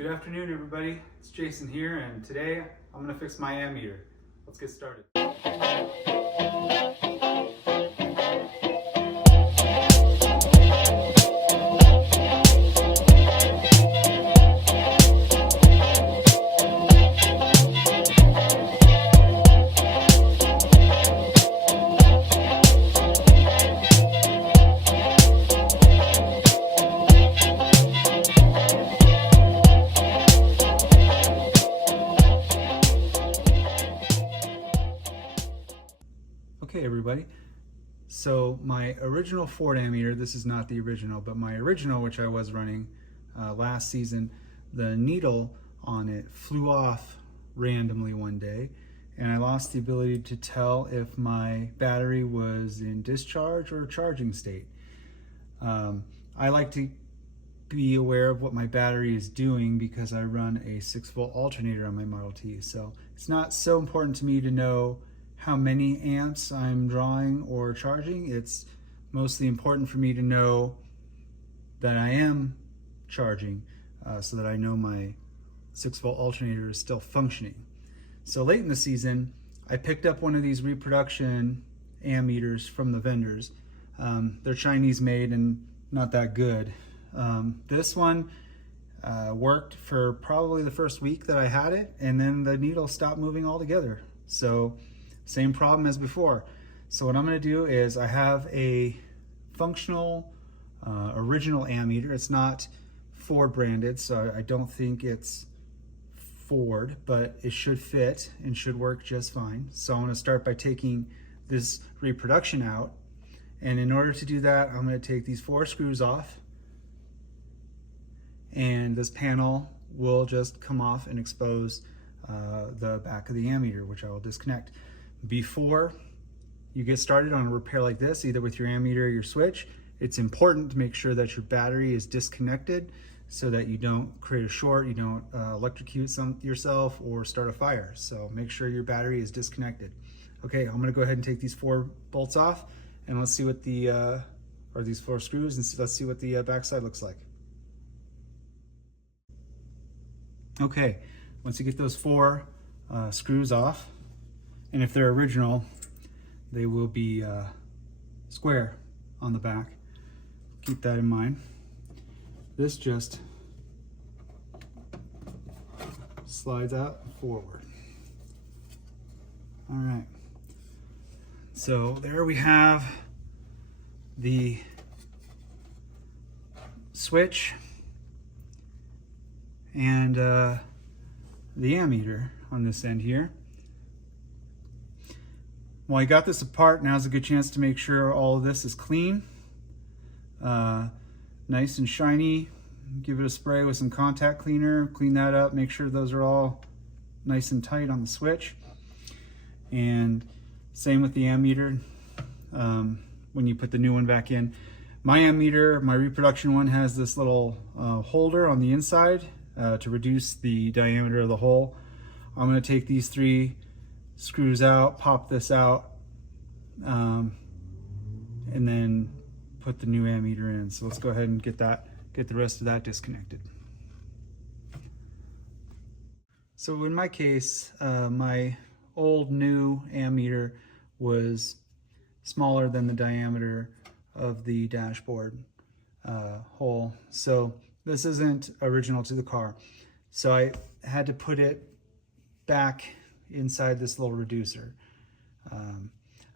Good afternoon, everybody. It's Jason here, and today I'm going to fix my ammeter. Let's get started. Okay, everybody, so my original Ford ammeter, this is not the original, but my original, which I was running last season, the needle on it flew off randomly one day, and I lost the ability to tell if my battery was in discharge or charging state. I like to be aware of what my battery is doing because I run a 6-volt alternator on my Model T, so it's not so important to me to know how many amps I'm drawing or charging. It's mostly important for me to know that I am charging so that I know my 6-volt alternator is still functioning. So late in the season, I picked up one of these reproduction ammeters from the vendors. They're Chinese made and not that good. This one worked for probably the first week that I had it, and then the needle stopped moving altogether. So same problem as before. So what I'm going to do is I have a functional original ammeter. It's not Ford branded, so I don't think it's Ford, but it should fit and should work just fine. So I'm going to start by taking this reproduction out, and in order to do that, I'm going to take these 4 screws off, and this panel will just come off and expose the back of the ammeter, which I will disconnect. Before you get started on a repair like this, either with your ammeter or your switch, it's important to make sure that your battery is disconnected so that you don't create a short, you don't electrocute yourself or start a fire. So make sure your battery is disconnected. Okay, I'm gonna go ahead and take these 4 bolts off, and let's see what the, or these 4 screws, and let's see what the backside looks like. Okay, once you get those 4 screws off, and if they're original, they will be square on the back. Keep that in mind. This just slides out forward. All right. So there we have the switch and the ammeter on this end here. While I got this apart, now's a good chance to make sure all of this is clean, nice and shiny. Give it a spray with some contact cleaner, clean that up, make sure those are all nice and tight on the switch. And same with the ammeter when you put the new one back in. My ammeter, my reproduction one, has this little holder on the inside to reduce the diameter of the hole. I'm going to take these 3 screws out, pop this out, and then put the new ammeter in. So let's go ahead and get the rest of that disconnected. So in my case, my old new ammeter was smaller than the diameter of the dashboard hole. So this isn't original to the car. So I had to put it back inside this little reducer.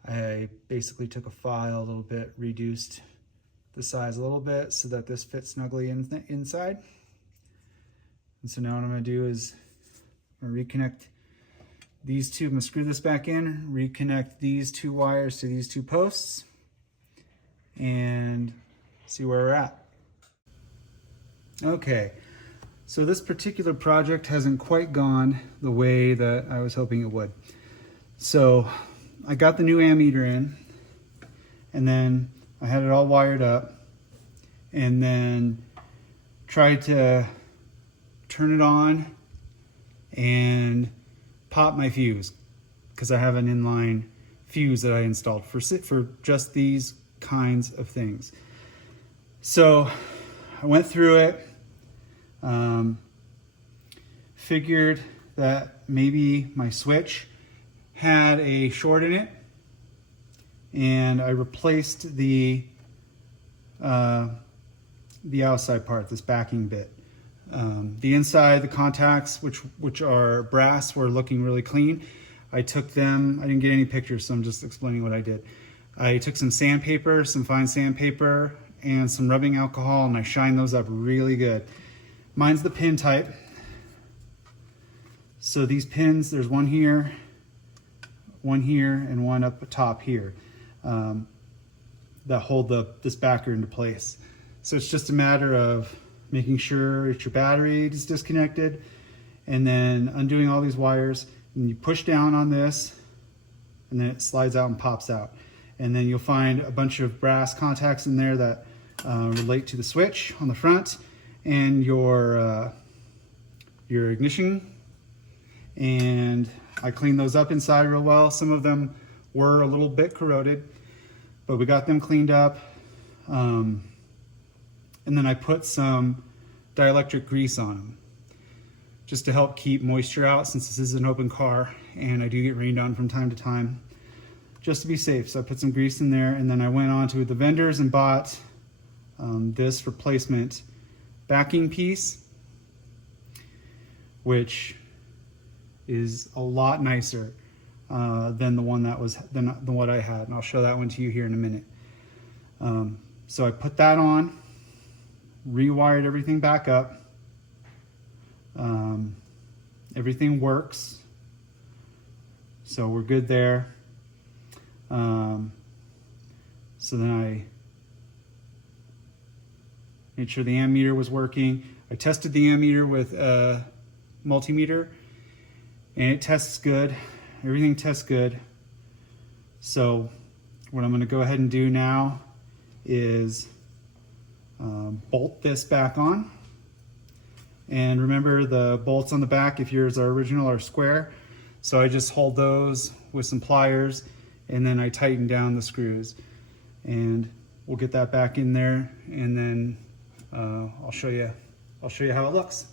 I basically took a file a little bit, reduced the size a little bit so that this fits snugly inside. And so now what I'm going to do is I'm going to reconnect these 2. I'm going to screw this back in, reconnect these 2 wires to these 2 posts, and see where we're at. Okay. So this particular project hasn't quite gone the way that I was hoping it would. So I got the new ammeter in, and then I had it all wired up, and then tried to turn it on and pop my fuse because I have an inline fuse that I installed for just these kinds of things. So I went through it, figured that maybe my switch had a short in it, and I replaced the outside part, this backing bit. The inside, the contacts, which are brass, were looking really clean. I took them, I didn't get any pictures, so I'm just explaining what I did. I took some sandpaper, some fine sandpaper, and some rubbing alcohol, and I shined those up really good. Mine's the pin type. So these pins, there's one here, and one up top here, that hold this backer into place. So it's just a matter of making sure that your battery is disconnected, and then undoing all these wires, and you push down on this, and then it slides out and pops out. And then you'll find a bunch of brass contacts in there that relate to the switch on the front, and your ignition. And I cleaned those up inside real well. Some of them were a little bit corroded, but we got them cleaned up. And then I put some dielectric grease on them, just to help keep moisture out, since this is an open car and I do get rained on from time to time, just to be safe. So I put some grease in there, and then I went on to the vendors and bought this replacement backing piece, which is a lot nicer than the one that was than what I had, and I'll show that one to you here in a minute. So I put that on, rewired everything back up. Everything works, so we're good there. So then I made sure the ammeter was working. I tested the ammeter with a multimeter, and it tests good. Everything tests good. So what I'm going to go ahead and do now is bolt this back on. And remember, the bolts on the back, if yours are original, are square. So I just hold those with some pliers, and then I tighten down the screws. And we'll get that back in there, and then I'll show you how it looks.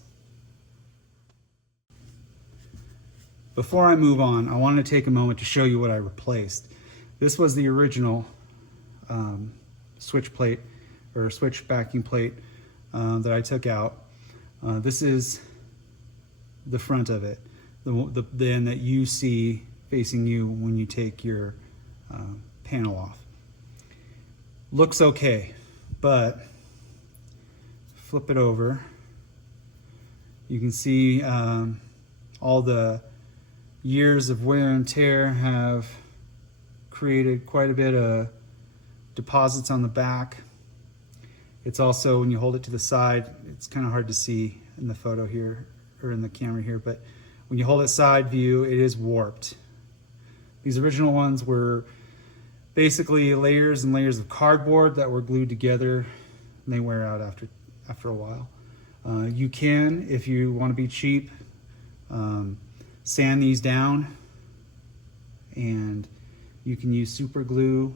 Before I move on, I wanted to take a moment to show you what I replaced. This was the original switch plate, or switch backing plate, that I took out. This is the front of it, the end that you see facing you when you take your panel off. Looks okay, but flip it over. You can see all the years of wear and tear have created quite a bit of deposits on the back. It's also, when you hold it to the side, it's kind of hard to see in the photo here, or in the camera here, but when you hold it side view, it is warped. These original ones were basically layers and layers of cardboard that were glued together, and they wear out after a while. You can, if you want to be cheap, sand these down, and you can use super glue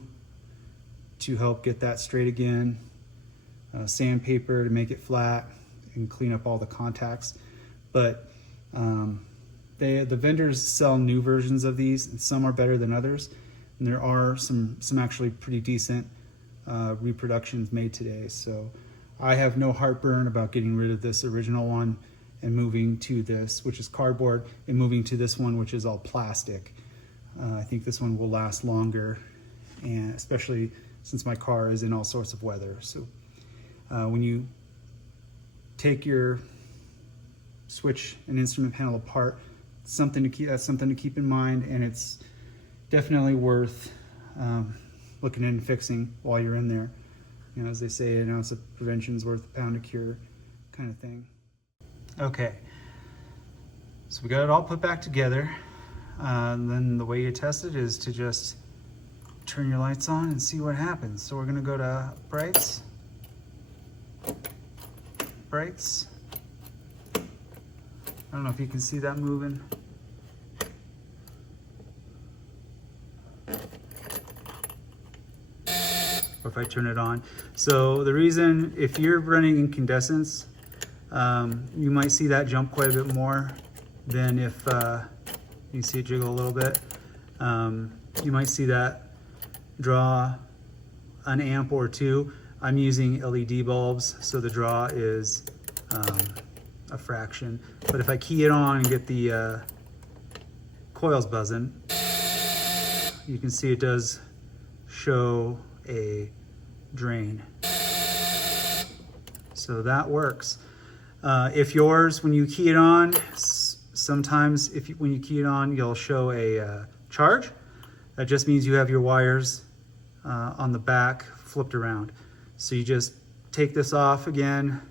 to help get that straight again, sandpaper to make it flat and clean up all the contacts. But the vendors sell new versions of these, and some are better than others, and there are some actually pretty decent reproductions made today. So I have no heartburn about getting rid of this original one and moving to this, which is cardboard, and moving to this one, which is all plastic. I think this one will last longer, and especially since my car is in all sorts of weather. So when you take your switch and instrument panel apart, that's something to keep in mind, and it's definitely worth looking in and fixing while you're in there. You know, as they say, an ounce of prevention is worth a pound of cure, kind of thing. Okay, so we got it all put back together. And then the way you test it is to just turn your lights on and see what happens. So we're gonna go to brights. I don't know if you can see that moving. Or if I turn it on. So the reason, if you're running incandescents, you might see that jump quite a bit more then if you see it jiggle a little bit, you might see that draw an amp or two. I'm using LED bulbs, so the draw is a fraction. But if I key it on and get the coils buzzing, you can see it does show a drain. So that works. If yours, when you key it on, sometimes when you key it on, you'll show a charge. That just means you have your wires on the back flipped around. So you just take this off again,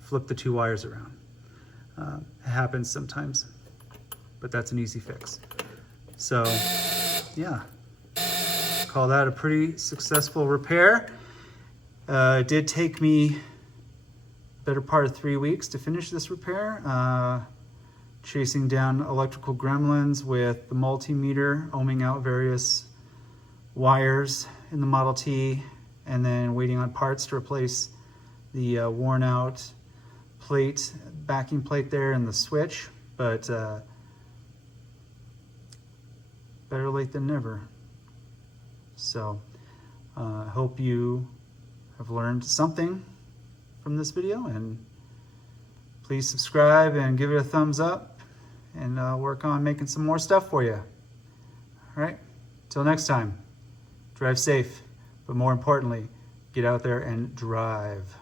flip the two wires around. It happens sometimes, but that's an easy fix. So yeah, call that a pretty successful repair. It did take me the better part of 3 weeks to finish this repair. Chasing down electrical gremlins with the multimeter, ohming out various wires in the Model T, and then waiting on parts to replace the worn out plate, backing plate there, and the switch. But better late than never. So I hope you have learned something from this video, and please subscribe and give it a thumbs up, and work on making some more stuff for you. All right, till next time, drive safe, but more importantly, get out there and drive.